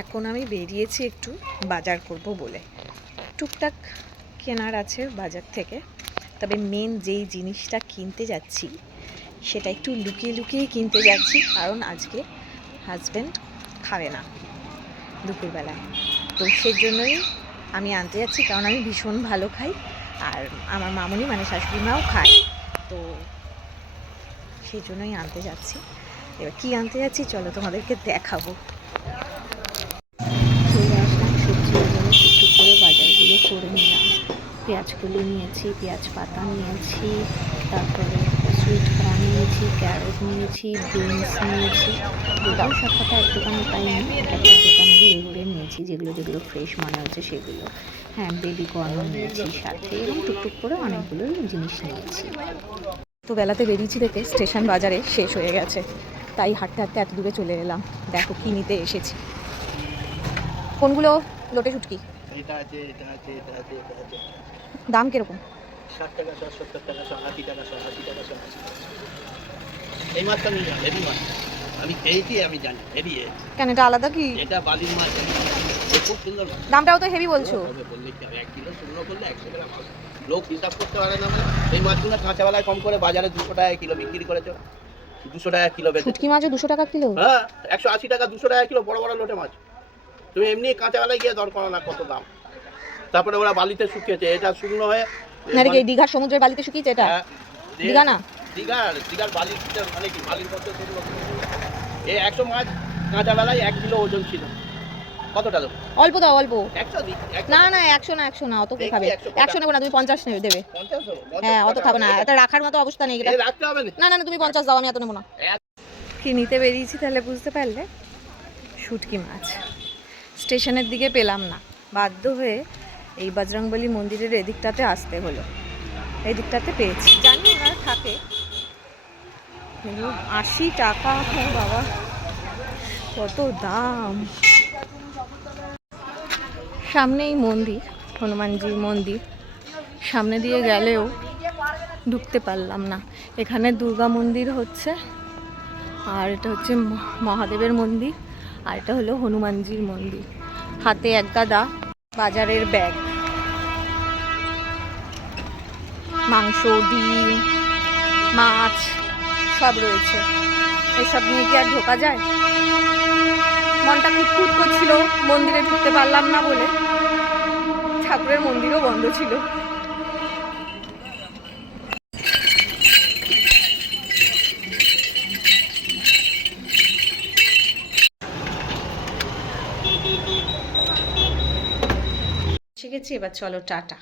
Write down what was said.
এখন আমি বেরিয়েছি একটু বাজার করব বলে। টুকটাক কেনার আছে বাজার থেকে, তবে মেন যেই জিনিসটা কিনতে যাচ্ছি সেটা একটু লুকিয়ে লুকিয়ে কিনতে যাচ্ছি, কারণ আজকে হাজব্যান্ড খাবে না দুপুরবেলায়। তো সেজন্যই আমি আনতে যাচ্ছি, কারণ আমি ভীষণ ভালো খাই আর আমার মামুনি মানে শাশুড়ি মাও খায়, তো সেই জন্যই আনতে যাচ্ছি। এবার কী আনতে যাচ্ছি চলো তোমাদেরকে দেখাবো। চলে আসলাম সবজি বাজারে, একটু করে বাজারগুলো করে নিলাম। পেঁয়াজগুলো নিয়েছি, পেঁয়াজ পাতা নিয়েছি, তারপরে সুইট কর্ন নিয়েছি, ক্যারট নিয়েছি, বিনস নিয়েছি। যদিও সব কথা এক দোকানে পাইনি, একটা দোকান ঘুরে ঘুরে নিয়েছি, যেগুলো যেগুলো ফ্রেশ মনে হচ্ছে সেগুলো। হ্যাঁ, বেবি কর্নও নিয়েছি সাথে, এবং টুকটুক করে অনেকগুলো জিনিস নিয়েছি। তো বেলাতে বেরিয়েছি দেখে স্টেশন বাজারে শেষ হয়ে গেছে, তাই হাঁটতে হাঁটতে এত দূরে চলে এলাম। দেখো কি নিতে এসেছি। কোনগুলো? লোটে শুটকি। এটা আছে, এটা আছে, এটা আছে, এটা আছে। দাম কিরকম? 60 টাকা, 70 টাকা, 80 টাকা, 80 টাকা, 80 টাকা। এই মাছটা নিয়ে যান, হেভি মাছ। আমি খেয়েছি, আমি জানি হেভি। কেন, এটা আলাদা কি? এটা বালির মাছ, খুব সুন্দর মাছ। দামটাও তো হেভি বলছো। বললে কি 1 কিলো শুকনো করলে 100 গ্রাম মাছ। লোক হিসাব করতে পারে না। এই মাছগুলো কাঁচাবেলায় কম করে বাজারে 200 টাকা কিলো বিক্রি করেছো। 200 টাকা কিলো বেচে। শুটকি মাছও 200 টাকা কিলো? হ্যাঁ, 180 টাকা, 200 টাকা কিলো বড় বড় লোটে মাছ। তুমি এমনি কাঁচাবেলায় গিয়ে দর করো না কত দাম। তারপরে ওরা বালিতে শুকিয়েছে, এটা শুকনো হয়ে নাকি দীঘার সমুদ্রের বালিতে শুকিয়েছে এটা? দীঘা না, দীঘার বালির মানে কি বালির মধ্যে শুকনো। এই 100 মাছ কাঁচাবেলায় 1 কিলো ওজন ছিল। কতটা দেবো? অল্প দাও, অল্প। 100 দিই। না না, 100 না, অত কে খাবে? 100 নেবো না, তুমি 50 দেবে। 50 দেবো? হ্যাঁ, অত খাবো না, এটা রাখার মতো অবস্থা নেই এটা। রাখতে হবে না না, তুমি 50 দাও, আমি এত নেবো না। কি নিতে বেরিয়েছি তাহলে বুঝতে পারলে? শুটকি মাছ স্টেশনের দিকে পেলাম না, বাধ্য হয়ে এই বজরংবলী মন্দিরের এদিকটাতে আসতে হলো। এই দিকটাতে পেয়েছি, জানি ওনারা থাকে, কিন্তু 80 টাকা। হ্যাঁ বাবা, কত দাম। সামনেই মন্দির, হনুমানজির মন্দির। সামনে দিয়ে গেলেও ঢুকতে পারলাম না। এখানে দুর্গা মন্দির হচ্ছে, আর এটা হচ্ছে মহাদেবের মন্দির, আর এটা হলো হনুমানজির মন্দির। হাতে এক গাদা বাজারের ব্যাগ, মাংস, ডিম, মাছ সব রয়েছে। এসব নিয়ে কি আর ঢোকা যায়? মনটা খুঁতখুত করছিল মন্দিরে ঢুকতে পারলাম না বলে। ঠাকুরের মন্দিরও বন্ধ ছিল। শিখেছি, এবার চলো টাটা।